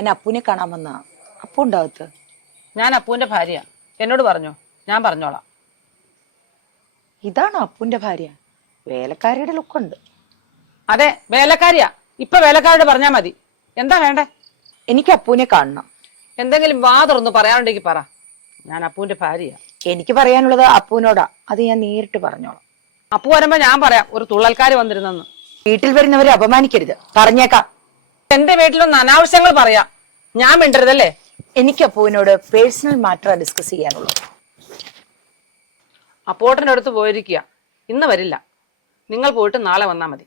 ഞാൻ അപ്പുവിനെ കാണാൻ വന്ന. അപ്പു ഉണ്ടാകത്ത് ഞാൻ അപ്പുവിന്റെ ഭാര്യ. എന്നോട് പറഞ്ഞോ. ഞാൻ പറഞ്ഞോളാം. ഇതാണോ അപ്പുവിന്റെ ഭാര്യ? വേലക്കാരിയുടെ ലുക്കുണ്ട്. അതെ വേലക്കാരിയാ. ഇപ്പൊ വേലക്കാരോട് പറഞ്ഞാ മതി. എന്താ വേണ്ടേ? എനിക്ക് അപ്പുവിനെ കാണണം. എന്തെങ്കിലും വാ തുറന്നു പറയാനുണ്ടെങ്കിൽ പറ. ഞാൻ അപ്പുവിന്റെ ഭാര്യയാ. എനിക്ക് പറയാനുള്ളത് അപ്പുവിനോടാ അത് ഞാൻ നേരിട്ട് പറഞ്ഞോളാം. അപ്പു വരുമ്പോ ഞാൻ പറയാം. ഒരു തുള്ളൽക്കാര് വന്നിരുന്നെന്ന്. വീട്ടിൽ വരുന്നവരെ അപമാനിക്കരുത്. പറഞ്ഞേക്കാം. എന്റെ വീട്ടിലൊന്ന് അനാവശ്യങ്ങൾ പറയാ. ഞാൻ മിണ്ടരുതല്ലേ? എനിക്ക് അപ്പുവിനോട് പേഴ്സണൽ മാറ്റർ ഡിസ്കസ് ചെയ്യാനുള്ളൂ അപ്പോട്ടന്റെ അടുത്ത് പോയിരിക്കുക. ഇന്ന് വരില്ല. നിങ്ങൾ പോയിട്ട് നാളെ വന്നാ മതി.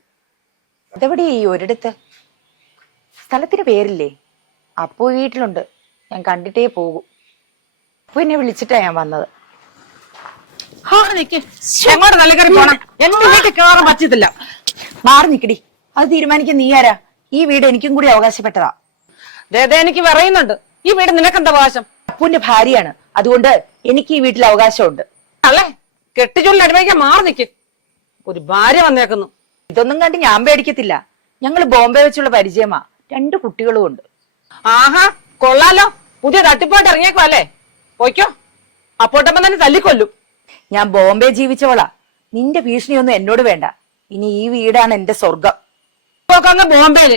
ഇതെവിടെ ഈ ഒരിടത്ത്? സ്ഥലത്തിന് പേരില്ലേ? അപ്പു വീട്ടിലുണ്ട്. ഞാൻ കണ്ടിട്ടേ പോകൂ. അപ്പു എന്നെ വിളിച്ചിട്ടാ ഞാൻ വന്നത്. എങ്ങോട്ട് തലക്കറി പോണം? എന്റെ വീട്ടിൽ കയറാൻ പറ്റത്തില്ല. മാറി നിക്കടി. അത് തീരുമാനിക്കാൻ നീ ആരാ? ഈ വീട് എനിക്കും കൂടി അവകാശപ്പെട്ടതാ. ദേ, ദേ എനിക്ക് പറയുന്നുണ്ട്. ഈ വീട് നിനക്കെന്താ അവകാശം? അപ്പുവിന്റെ ഭാര്യയാണ്. അതുകൊണ്ട് എനിക്ക് ഈ വീട്ടിൽ അവകാശമുണ്ട്. അല്ലേ? കെട്ടിച്ചുള്ള അടിമയ്ക്കാൻ മാറി നിൽക്കും ഒരു ഭാര്യ വന്നേക്കുന്നു. ഇതൊന്നും കണ്ട് ഞാൻ പേടിക്കത്തില്ല. ഞങ്ങൾ ബോംബെ വെച്ചുള്ള പരിചയമാ. രണ്ട് കുട്ടികളും ഉണ്ട്. ആഹാ കൊള്ളാലോ. പുതിയ തട്ടിപ്പോട്ട് ഇറങ്ങിയേക്കോ അല്ലേ? പോയിക്കോ. അപ്പോട്ടമ്മ തന്നെ തല്ലിക്കൊല്ലും. ഞാൻ ബോംബെ ജീവിച്ചവളാ. നിന്റെ ഭീഷണിയൊന്നും എന്നോട് വേണ്ട. ഇനി ഈ വീടാണ് എന്റെ സ്വർഗം പോക്കോ ബോംബേൽ. ബോംബെയിൽ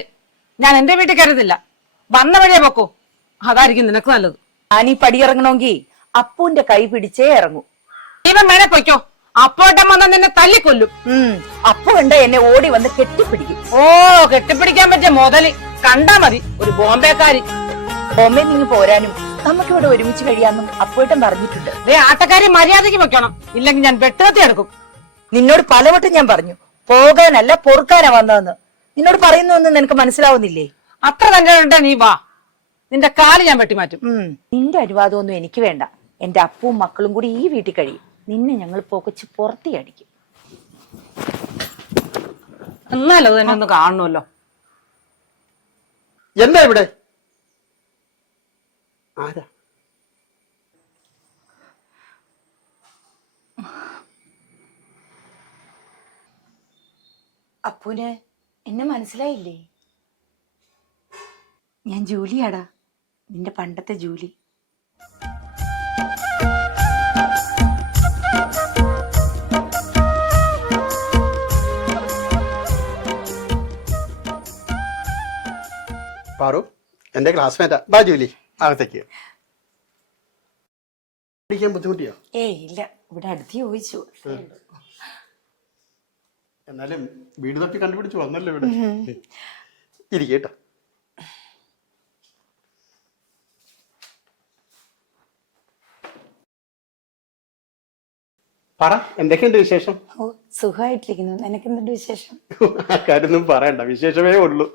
ഞാൻ എന്റെ വീട്ടിൽ കരുതില്ല വന്ന വഴിയെ പോക്കോ. അതായിരിക്കും നിനക്ക് നല്ലത്. ഞാൻ ഈ പടിയിറങ്ങണമെങ്കിൽ അപ്പുവിന്റെ കൈ പിടിച്ചേ ഇറങ്ങൂ. ദൈവം മേലെ പൊയ്ക്കോ. അപ്പോട്ടം വന്ന നിന്നെ തല്ലിക്കൊല്ലും. അപ്പു ഉണ്ട് എന്നെ ഓടി വന്ന് കെട്ടിപ്പിടിക്കും. ഓ കെട്ടിപ്പിടിക്കാൻ പറ്റിയ മുതൽ. കണ്ടാ മതി ഒരു ബോംബെക്കാരി. ബോംബെ നിന്ന് പോരാനും നമുക്കിവിടെ ഒരുമിച്ച് കഴിയാമെന്നും അപ്പോട്ടം പറഞ്ഞിട്ടുണ്ട്. ഏ ആട്ടക്കാരെ മര്യാദയ്ക്ക് വെക്കണം. ഇല്ലെങ്കിൽ ഞാൻ വെട്ടുകത്തി എടുക്കും നിന്നോട് പലവട്ടം ഞാൻ പറഞ്ഞു പോകാനല്ല പൊറുക്കാനാ വന്നതെന്ന്. നിന്നോട് പറയുന്നൊന്നും നിനക്ക് മനസ്സിലാവുന്നില്ലേ? അത്ര തന്നെ നീ വാ. നിന്റെ കാൽ ഞാൻ വെട്ടിമാറ്റും. മാറ്റും നിന്റെ അനുവാദമൊന്നും എനിക്ക് വേണ്ട. എന്റെ അപ്പവും മക്കളും കൂടി ഈ വീട്ടിൽ കഴിയും. നിന്നെ ഞങ്ങൾ പൊക്കച്ച് പുറത്തി അടിക്കും. എന്നാലും അത് തന്നെ ഒന്ന് കാണണമല്ലോ. എന്താ ഇവിടെ? ആരാ? അപ്പുന് എന്നെ മനസ്സിലായില്ലേ? ഞാൻ ജൂലിയാടാ. നിന്റെ പണ്ടത്തെ ജൂലി. പാറു എന്റെ ക്ലാസ്മേറ്റാ ബാ ജൂലി. അകത്തേക്ക്. പഠിക്കാൻ ബുദ്ധിമുട്ടിയോ? ഏയ് ഇല്ല. ഇവിടെ അടുത്ത് ചോദിച്ചു. എന്നാലും വീട് തപ്പി കണ്ടുപിടിച്ച് വന്നല്ലോ ഇവിടെ. ഇരിക്കേട്ടോ പറ എന്തൊക്കെയുണ്ട് വിശേഷം? ഓ സുഖമായിട്ടിരിക്കുന്നു. നിനക്കെന്തുണ്ട് വിശേഷം? ആ കാര്യമൊന്നും പറയണ്ട വിശേഷമേ ഉള്ളൂ.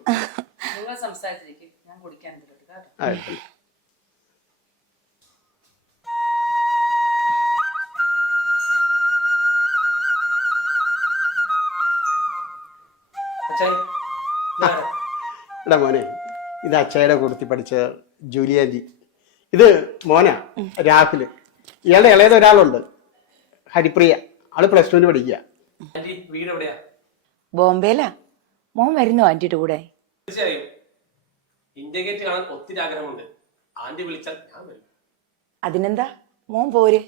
നിങ്ങൾ സംസാരിച്ചിരിക്കും. ഞാൻ കുടിക്കാൻ ആയിട്ടില്ല. എടാ മോനെ ഇത് അച്ചായുടെ കുർത്തി പഠിച്ച ജൂലിയാജി. ഇത് മോന രാഹുൽ. ഇയാളുടെ ഇളയത് ഒരാളുണ്ട് ഹരിപ്രിയ. ആൾ പ്ലസ് ടുവിന് പഠിക്കുക ആന്റി വീട് എവിടെയാ? ബോംബെയിലാ. മോൻ വരുന്നു ആന്റിയുടെ കൂടെ. തീർച്ചയായും. ഇന്ത്യ ഗേറ്റ് കാണാൻ ഒത്തിരി ആഗ്രഹമുണ്ട്. ആന്റി വിളിച്ചാൽ ഞാൻ വരും. അതിനെന്താ? മോൻ പോര്.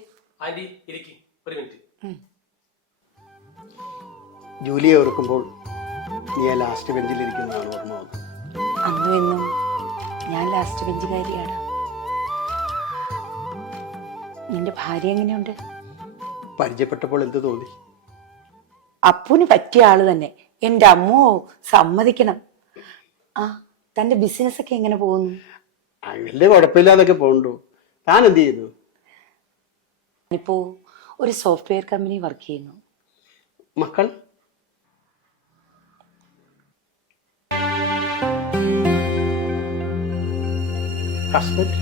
ആന്റി ഇരിക്കും. ഒരു മിനിറ്റ്. ജൂലിയെ ഓർക്കുമ്പോൾ നീ ആ ലാസ്റ്റ് ബെഞ്ചിൽ ഇരിക്കുന്നതാണ് ഓർമ്മ വന്നത് അന്നും ഇന്നും ഞാൻ ലാസ്റ്റ് ബെഞ്ചുകാരിയാണ് നിന്റെ ഭാര്യ എങ്ങനെയുണ്ട്? പരിചയപ്പെട്ടപ്പോൾ എന്ത് തോന്നി? അപ്പുന് പറ്റിയ ആൾ തന്നെ. എന്റെ അമ്മോ സമ്മതിക്കണം. ആ തന്റെ ബിസിനസ് ഒക്കെ എങ്ങനെ പോകുന്നു? അങ്ങനെ വലിയ കുഴപ്പമില്ലാതൊക്കെ പോകണ്ടു താൻ എന്ത് ചെയ്യുന്നു ഞാനിപ്പോ ഒരു സോഫ്റ്റ്വെയർ കമ്പനി വർക്ക് ചെയ്യുന്നു. മക്കൾ? ഹസ്ബൻഡ്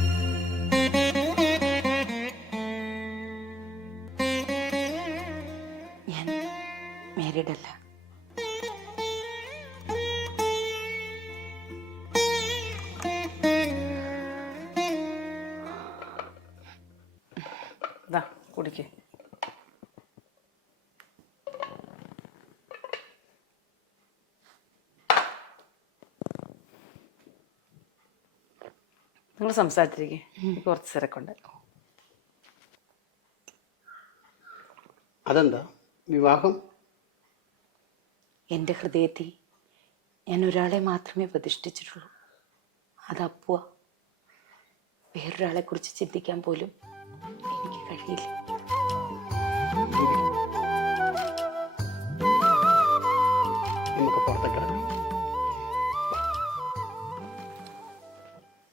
ഞാൻ മാരീഡ് അല്ല ഇതാ കുടിക്കേ. നിങ്ങൾ സംസാരിച്ചിരിക്കേ. കുറച്ച് തിരക്കുണ്ട്. അതെന്താ? വിവാഹം? എന്റെ ഹൃദയത്തിൽ ഞാൻ ഒരാളെ മാത്രമേ പ്രതിഷ്ഠിച്ചിട്ടുള്ളൂ. അത് അപ്പുവ. വേറൊരാളെ കുറിച്ച് ചിന്തിക്കാൻ പോലും എനിക്ക് കഴിയില്ല.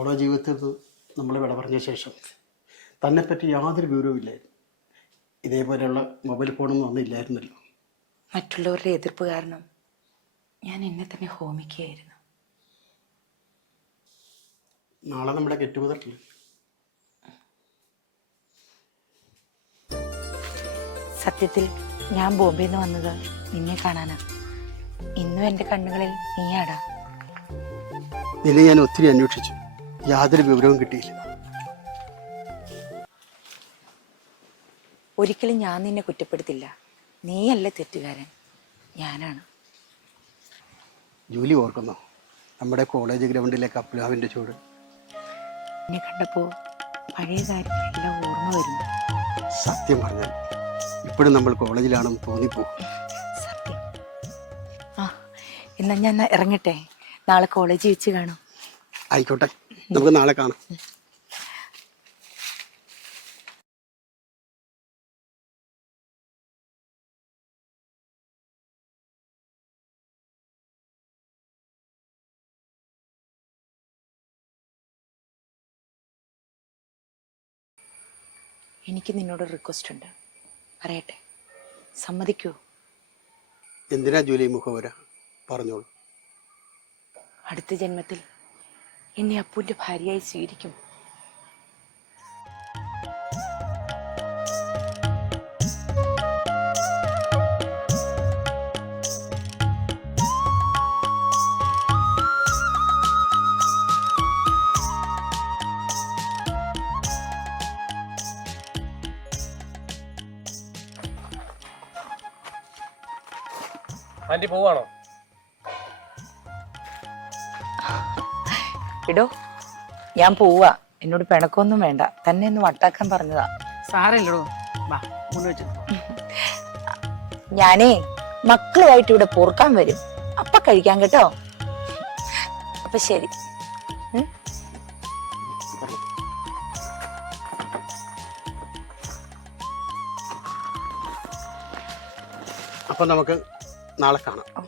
ഓരോ ജീവിതത്തിൽ നമ്മൾ വിട പറഞ്ഞ ശേഷം തന്നെപ്പറ്റി യാതൊരു വിവരവും ഇല്ലായിരുന്നു. ഇതേപോലെയുള്ള മൊബൈൽ ഫോണൊന്നും അന്ന് ഇല്ലായിരുന്നല്ലോ മറ്റുള്ളവരുടെ എതിർപ്പ് കാരണം ഞാൻ എന്നെ തന്നെ ഹോമിക്കുകയായിരുന്നു. നാളെ നമ്മുടെ കെട്ടുമുതലില്ല സത്യത്തിൽ ഞാൻ ബോംബെയിൽ നിന്ന് വന്നത് നിന്നെ കാണാനാ. ഇന്നും എന്റെ കണ്ണുകളിൽ നീയാടാ. നിന്നെ ഞാൻ ഒത്തിരി അന്വേഷിച്ചു. യാതൊരു വിവരവും കിട്ടിയില്ല. ഒരിക്കലും ഞാൻ നിന്നെ കുറ്റപ്പെടുത്തില്ല. നീയല്ല തെറ്റുകാരൻ. ഞാനാണ്. ജൂലി ഓർക്കുന്നോ. നമ്മുടെ കോളേജ് ഗ്രൗണ്ടിലെ കപ്പിലാവിന്റെ ചൂട്. എന്നെ കണ്ടപ്പോൾ പഴയ കാര്യങ്ങളെല്ലാം ഓർമ്മ വരുന്നു. സത്യം പറഞ്ഞാൽ ഇപ്പോഴും നമ്മൾ കോളേജിലാണെന്ന് തോന്നിപ്പോ. സത്യം. ആ എന്നാ ഞാൻ ഇറങ്ങട്ടെ. നാളെ കോളേജിൽ വെച്ച് കാണും. ആയിക്കോട്ടെ. നമുക്ക് നാളെ കാണാം. എനിക്ക് നിന്നോട് റിക്വസ്റ്റ് ഉണ്ട്. പറയട്ടെ. സമ്മതിക്കൂ? എന്തിനാ ജൂലി മുഖവര? പറഞ്ഞോളൂ. അടുത്ത ജന്മത്തിൽ എന്നെ അപ്പുവിന്റെ ഭാര്യയായി സ്വീകരിക്കും. ആന്റി പോവാണോ? ഇടോ. ഞാൻ പോവാ. എന്നോട് പിണക്കൊന്നും വേണ്ട. തന്നെ ഒന്ന് വട്ടാക്കാൻ പറഞ്ഞതാ. സാരമില്ലടോ. വാ മുന്നോട്ട് ഞാനേ മക്കളുമായിട്ട് ഇവിടെ പോർക്കാൻ വരും. അപ്പ കഴിക്കാൻ കേട്ടോ. അപ്പൊ ശരി. അപ്പൊ നമുക്ക് നാളെ കാണാം.